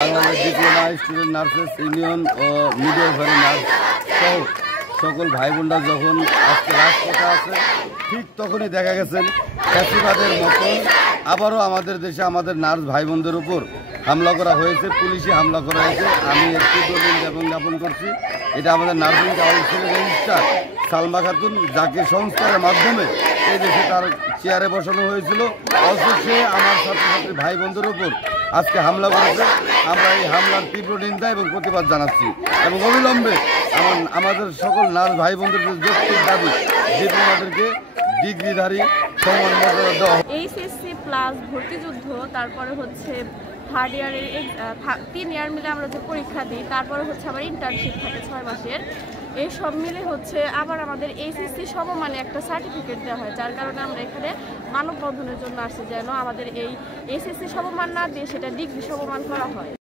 Bangladesh diploma student nurses union ও midwifery nurse সহ সকল ভাই বোনরা যখন আজকে রাজপথে আছে, ঠিক তখনই দেখা গেছেন ফ্যাসিবাদের মতন আবারও আমাদের দেশে আমাদের নার্স ভাই বোনদের উপর হামলা করা হয়েছে, পুলিশে হামলা করা হয়েছে। আমি একটু জ্ঞাপন করছি, এটা আমাদের নার্সিং কাউন্সিলের রেজিস্ট্রার সালমা খাতুন, যাকে সংস্কারের মাধ্যমে এই দেশে তার চেয়ারে বসানো হয়েছিল, অথচ সে আমার ছাত্রছাত্রী ভাই বোনদের উপর আজকে হামলা করেছে। আমরা এই হামলার তীব্র নিন্দা এবং প্রতিবাদ জানাচ্ছি এবং অবিলম্বে আমাদের সকল নার্স ভাই বোনদের যৌক্তিক দাবি ডিপ্লোমাদেরকে ডিগ্রিধারী সম্মান মর্যাদা দেওয়া। এইচএসসি প্লাস ভর্তি যুদ্ধ, তারপরে হচ্ছে থার্ড ইয়ারের 3 ইয়ার মিলে আমরা যে পরীক্ষা দিই, তারপরে হচ্ছে আবার ইন্টার্নশিপ থাকে 6 মাসের। এই সব মিলে হচ্ছে আবার আমাদের এইচএসসি সমমানে একটা সার্টিফিকেট দেওয়া হয়, যার কারণে আমরা এখানে মানববন্ধনের জন্য আসছি, যেন আমাদের এই এইচএসসি সমমান না দিয়ে সেটা ডিগ্রি সমমান করা হয়।